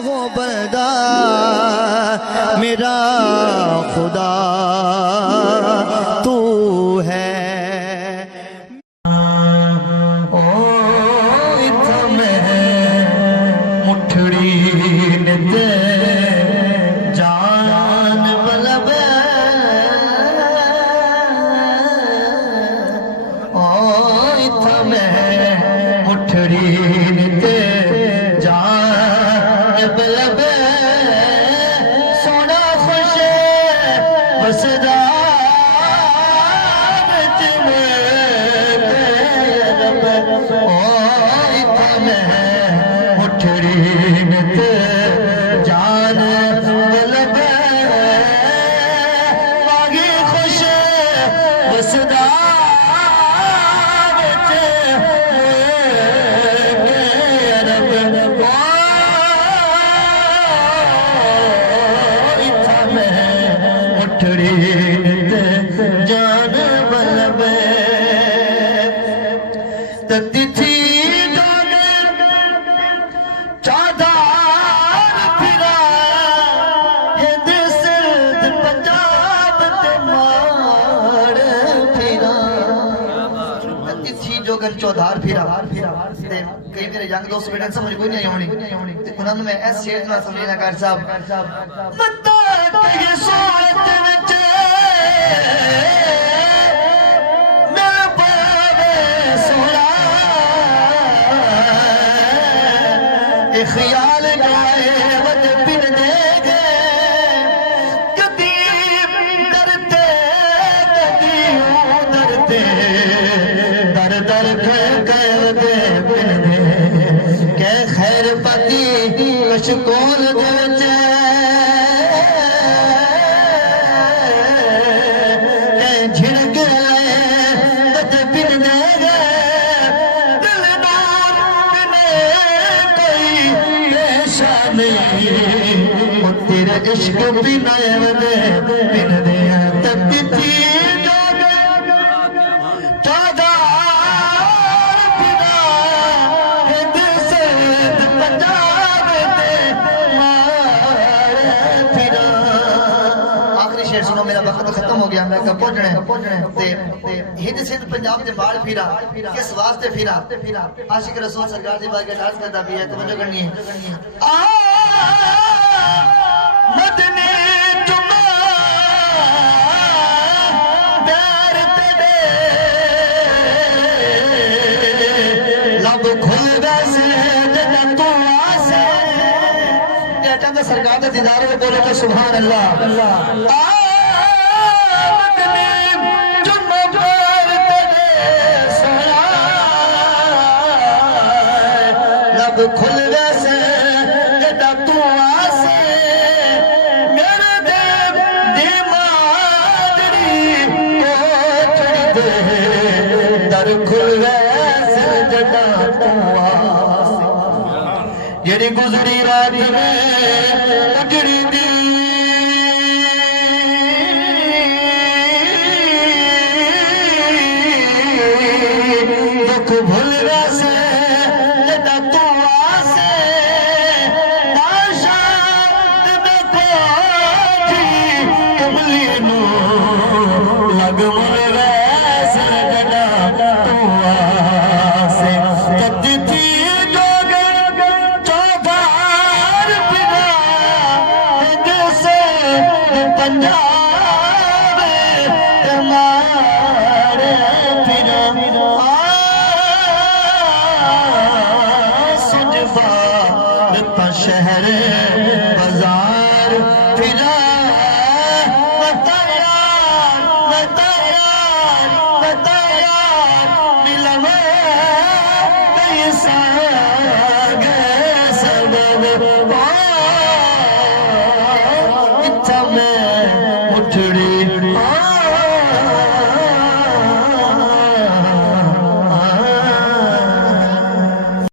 वो बंदा मेरा खुदा तू है। ओ इत्था मैं मुठड़ी निते जान बलबे, ओ इत्था मैं मुठड़ी निते जान बलबे, सोना खुश बसदा जान बलबे तिथि चादार फिरा हिंद सिंध पंजाब ते मार फिरा तिथि जोगन चौधार फिरा कई मेरे यंग दोस्त बेटा समझ कोई नहीं आनी ते उन्होंने मैं ऐसे शेर ना समझना कर साहब मत्ता के सूरत विच ख्याल गाए वद पिन दे गए कदी डरते कदी डरते दर दर गए वदे पिन दे के खैर पति मशकोल दे विच के झिड़क वद पिन दे तेरे इश्क बिना वदे बिन दे तिथि चादार फिरा हिंद सिंध पंजाब ते मार फिरा। आखिरी शेर सुनो, मेरा वक्त खत्म हो गया, मैं कब पहुंचना है। हिंद सिंध पंजाब ते बाढ़ फिरा किस वास्ते फिरा? आशिक रसूल सरकार दी बात नाज करता भी है, तवज्जो करनी है। मदनी जुमा प्यार तेरे लब खुल वैसे जदा तू आसे कहता है सरकार के दीदार में बोले तो सुभान अल्लाह। मदनी जुमा प्यार तेरे सोना लब खुल वैसे जदा तू आसे जेड़ी गुजरी रात में पगड़ी दी दुख भूल वैसे जदा तू आसे आशात में कोठी कमली नू लग मुल वैसे जदा तू आसे तिथि पंजाब